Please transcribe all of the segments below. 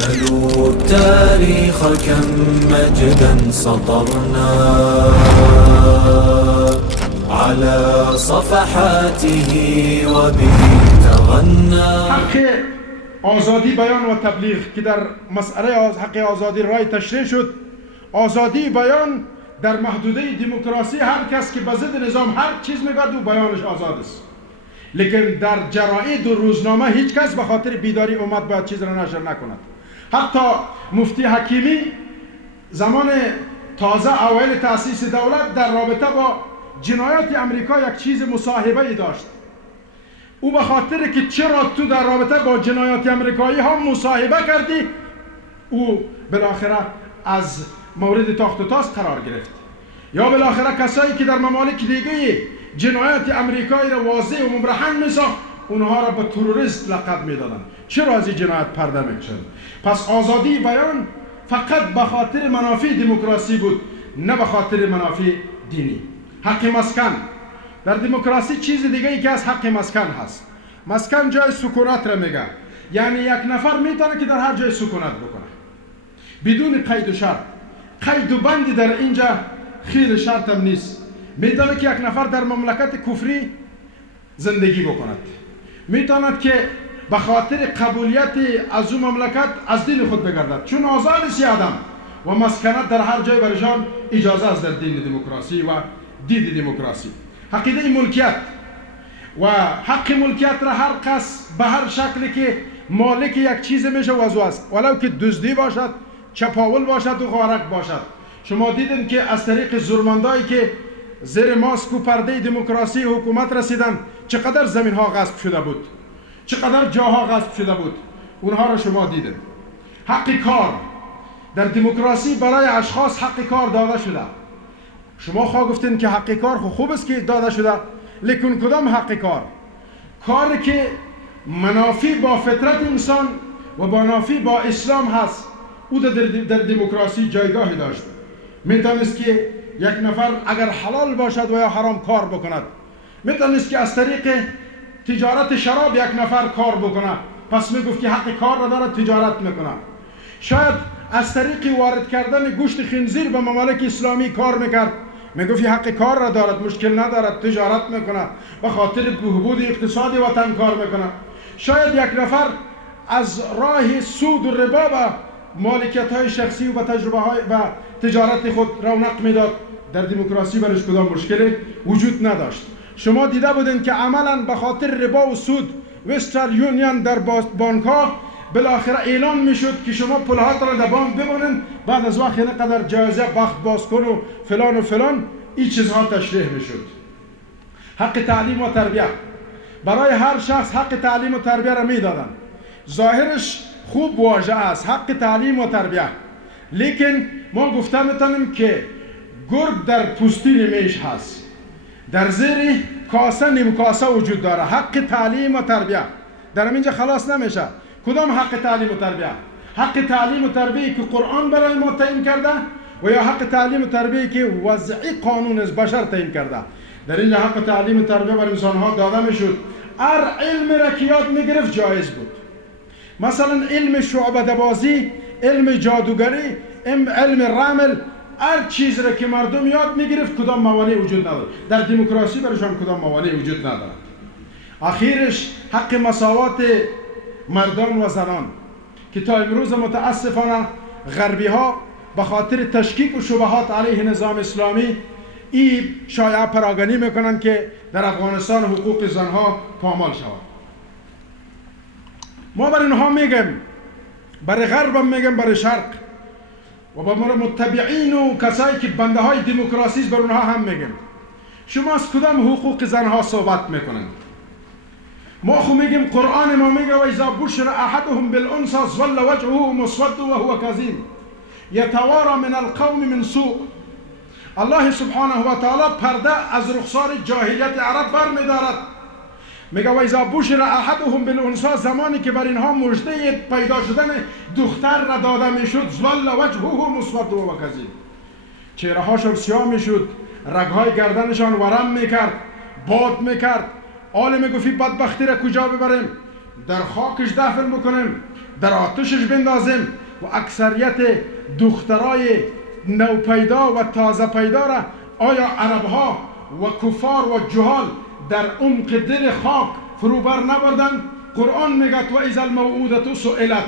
سلوا التاريخ كم مجدا سطرنا على صفحاته وبه تغنى. حق آزادی بیان و تبلیغ که در مسئله حق آزادی رای تشریح شد، آزادی بیان در محدوده دموکراسی هر کس که به ضد نظام هر چیز میگه او بیانش آزاد است، لیکن در جراید و روزنامه هیچ کس به خاطر بیداری امت باید چیز را نشر نکند. حتی مفتی حکیمی زمان تازه اوایل تأسیس دولت در رابطه با جنایات امریکا یک چیز مصاحبه ای داشت. او به خاطر که چرا تو در رابطه با جنایات امریکایی ها مصاحبه کردی، او بالاخره از مورد تاخت و تاز قرار گرفت. یا بالاخره کسایی که در ممالک دیگه جنایات امریکایی را واضح و مبرهن میساخت، اونها را به تروریست لقب میدادن. چرا از این جنایت پرده میکشند؟ پس آزادی بیان فقط به خاطر منافع دموکراسی بود، نه به خاطر منافع دینی. حق مسکن در دموکراسی چیز دیگه ای که از حق مسکن هست. مسکن جای سکونت را میگه، یعنی یک نفر میتونه که در هر جای سکونت بکنه بدون قید و شرط. قید و بندی در اینجا خیلی شرط هم نیست. میتونه که یک نفر در مملکت کفری زندگی بکند، میتواند که به خاطر قبولیت از اون مملکت از دین خود بگردد، چون آزاد است آدم و مسکنت در هر جای برشان اجازه است در دین دموکراسی و دید دموکراسی. حقیقه ملکیت و حق ملکیت را هر کس به هر شکلی که مالک یک چیز میشه وضع است، ولو که دزدی باشد، چپاول باشد و غارت باشد. شما دیدین که از طریق زورمندایی که زیر ماسک و پرده دموکراسی حکومت رسیدن چقدر زمین ها غصب شده بود، چقدر جاها غصب شده بود، اونها را شما دیدین. حق کار در دموکراسی برای اشخاص حق کار داده شده. شما خواه گفتین که حق کار خوب است که داده شده، لیکن کدام حق کار؟ کاری که منافی با فطرت انسان و منافی با اسلام هست، او در دموکراسی جایگاهی داشت. میتونست که یک نفر اگر حلال باشد و یا حرام کار بکند، میتونست که از طریق تجارت شراب یک نفر کار بکنه، پس میگفت که حق کار را دارد، تجارت میکنه. شاید از طریق وارد کردن گوشت خنزیر به ممالک اسلامی کار میکرد، میگفت حق کار را دارد، مشکل ندارد، تجارت میکنه، به خاطر بهبود اقتصادی وطن کار میکنه. شاید یک نفر از راه سود و ربا به مالکیت های شخصی و به تجربه های و تجارت خود رونق میداد. در دموکراسی برش کدام مشکلی وجود نداشت. شما دیده بودین که عملا به خاطر ربا و سود وسترن یونین در بانک ها بالاخره اعلان میشد که شما پولهات را در بانک بمانید، بعد از وقت اینقدر جایزه بخت بازکن و فلان این چیزها تشریح میشد. حق تعلیم و تربیت برای هر شخص حق تعلیم و تربیت را میدادن. ظاهرش خوب واژه است، حق تعلیم و تربیت، لیکن ما گفته میتونیم که گرگ در پوستین میش هست، در زیر کاسه نیم کاسه وجود داره. حق تعلیم و تربیت در اینجا خلاص نمیشه. کدام حق تعلیم و تربیت؟ حق تعلیم و تربیت که قرآن برای ما تعیین کرده و یا حق تعلیم و تربیت که وضعی قانون از بشر تعیین کرده؟ در اینجا حق تعلیم و تربیت بر انسان ها داده میشد. هر علم را که یاد میگرفت جایز بود. مثلا علم شعبده بازی، علم جادوگری، علم رمل، هر چیز را که مردم یاد میگرفت کدام موانع وجود ندارد. در دموکراسی برشان کدام موانع وجود ندارد. اخیرش حق مساوات مردان و زنان که تا امروز متاسفانه غربی ها به خاطر تشکیک و شبهات علیه نظام اسلامی این شایعه پراگانی میکنن که در افغانستان حقوق زنها پامال شود. ما برای اینها میگم، برای غرب هم میگم، برای شرق و برای متبعین و کسایی که بنده های دموکراسی بر اونها هم میگم، شما از کدام حقوق زنها صحبت میکنن؟ ما خو میگیم قرآن ما میگه و اذا بشر احدهم بالانثى ظل وجهه مسودا وهو كظيم يتوارى من القوم من سوء. الله سبحانه و تعالی پرده از رخسار جاهلیت عرب بر میدارد. میگه و اذا بشر احدهم بالانثى، زمانی که بر اینها مژده پیدا شدن دختر را داده میشد، ظل وجهه مسودا وهو كظيم، چهره هاشون سیاه میشد، رگهای گردنشان ورم میکرد، باد میکرد. عالم گفتی بدبختی را کجا ببریم؟ در خاکش دفن بکنیم، در آتشش بندازیم و اکثریت دخترای نوپیدا و تازه پیدا را آیا عربها و کفار و جهال در عمق دل خاک فروبر نبردند؟ قرآن میگه و اذا الموعودة سئلت.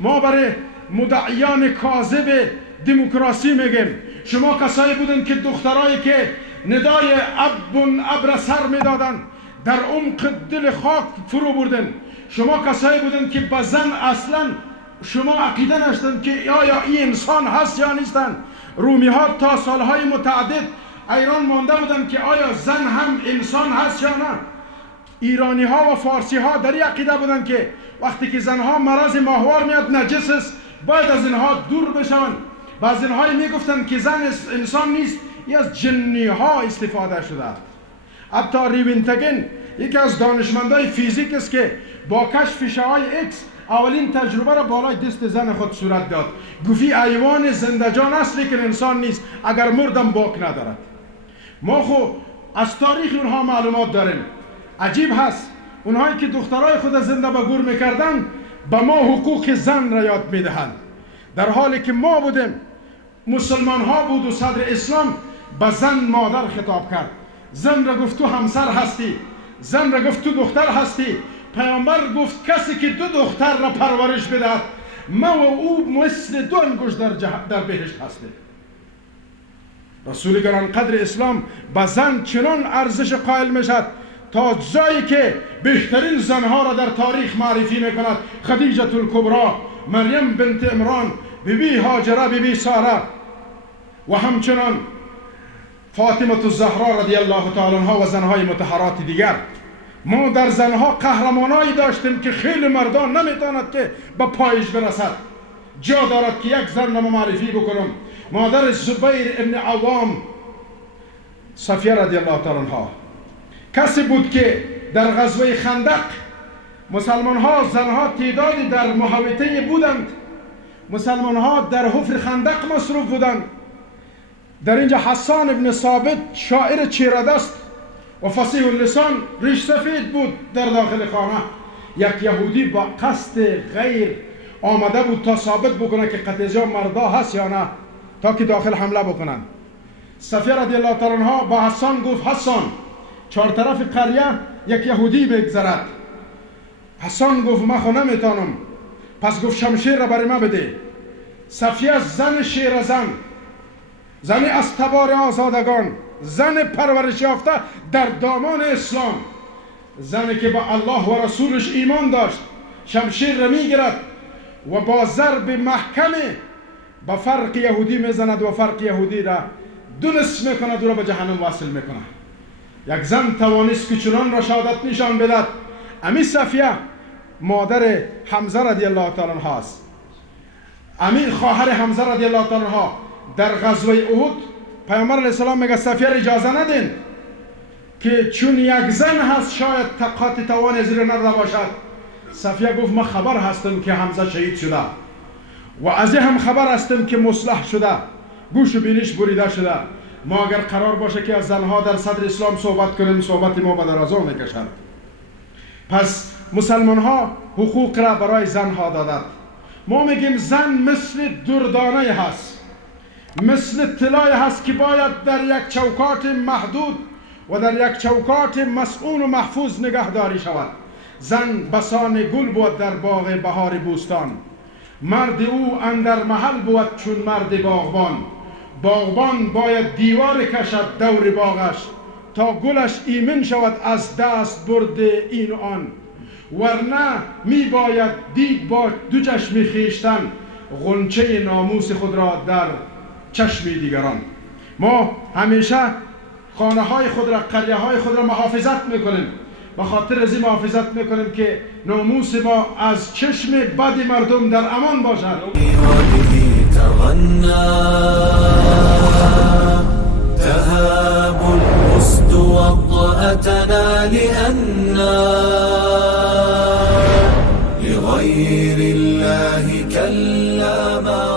ما برای مدعیان کاذب دموکراسی میگیم شما کسایی بودن که دخترایی که ندای ابن ابر سر میدادن در عمق دل خاک فرو بردن. شما کسایی بودن که به زن اصلا شما عقیده نشدن که آیا این انسان هست یا نیستن. رومی ها تا سالهای متعدد ایران مانده بودن که آیا زن هم انسان هست یا نه. ایرانی ها و فارسی ها در این عقیده بودن که وقتی که زنها مرض ماهوار میاد نجس است باید از اینها دور بشوند. بعض اینهایی میگفتن که زن انسان نیست، این از جنی ها استفاده شده. حتی ریوینتگن یکی از دانشمندای فیزیک است که با کشف شعاع ایکس اولین تجربه را بالای دست زن خود صورت داد. گفتی حیوان زنده جان است لیکن انسان نیست، اگر مردم باک ندارد. ما خو از تاریخ اونها معلومات داریم. عجیب هست اونهایی که دخترای خود زنده به گور میکردن به ما حقوق زن را یاد میدهند، در حالی که ما بودیم مسلمان ها بود و صدر اسلام به زن مادر خطاب کرد. زن را گفت تو همسر هستی، زن را گفت تو دختر هستی. پیامبر گفت کسی که دو دختر را پرورش بدهد ما و او مثل دو انگشت در بهشت هستیم. رسول گرانقدر اسلام به زن چنان ارزش قائل میشد تا جایی که بهترین زنها را در تاریخ معرفی میکند. خدیجه الکبری، مریم بنت عمران، بیبی هاجره، بیبی ساره و همچنان فاطمه الزهرا رضی الله تعالی عنها و زنهای مطهرات دیگر. ما در زنها قهرمانایی داشتیم که خیلی مردان نمیتواند که به پایش برسد. جا دارد که یک زن را معرفی بکنم. مادر زبیر ابن عوام صفیه رضی الله تعالی عنها کسی بود که در غزوه خندق مسلمان ها زنها تعدادی در محوطه بودند. مسلمان ها در حفر خندق مصروف بودند. در اینجا حسان ابن ثابت شاعر چیره‌دست و فصیح اللسان ریش سفید بود در داخل خانه. یک یهودی با قصد غیر آمده بود تا ثابت بکنه که قتیجه مردا هست یا نه تا که داخل حمله بکنن. صفیه رضی الله تعالی عنها با حسان گفت حسان چهار طرف قریه یک یهودی بگذرد. حسان گفت من خو نمیتونم. پس گفت شمشیر را برای من بده. صفیه زن شیر زن از تبار آزادگان، زن پرورش یافته در دامان اسلام، زنی که با الله و رسولش ایمان داشت، شمشیر را میگیرد و با ضرب محکمه با فرق یهودی میزند و فرق یهودی را دو نصف میکند و را به جهنم واصل میکند. یک زن توانست که چنان را شهادت نشان بدهد. امی صفیه مادر حمزه رضی الله تعالی عنها است. امی خواهر حمزه رضی الله تعالی عنها در غزوه احد پیامبر علیه السلام میگه صفیه را اجازه ندین که چون یک زن هست شاید طاقت توان زیر نرده باشد. صفیه گفت ما خبر هستم که حمزه شهید شده و از این هم خبر هستم که مصلح شده، گوش و بینیش بریده شده. ما اگر قرار باشه که از زنها در صدر اسلام صحبت کنیم صحبت ما به درازا میکشد. پس مسلمان ها حقوق را برای زنها دادند. ما میگیم زن مثل دردانه هست، مثل طلای هست که باید در یک چوکات محدود و در یک چوکات مسئول و محفوظ نگهداری شود. زن بسان گل بود در باغ بهار بوستان، مرد او اندر محل بود چون مرد باغبان. باغبان باید دیوار کشد دور باغش تا گلش ایمن شود از دست برد این و آن، ورنه می باید دید با دو چشم خویشتن غنچه ناموس خود را در چشم دیگران. ما همیشه خانه های خود را، قریه های خود را محافظت میکنیم. به خاطر از این محافظت میکنیم که ناموس ما از چشم بد مردم در امان باشد. تهاب الأسد وطأتنا لأننا لغير الله كلا ما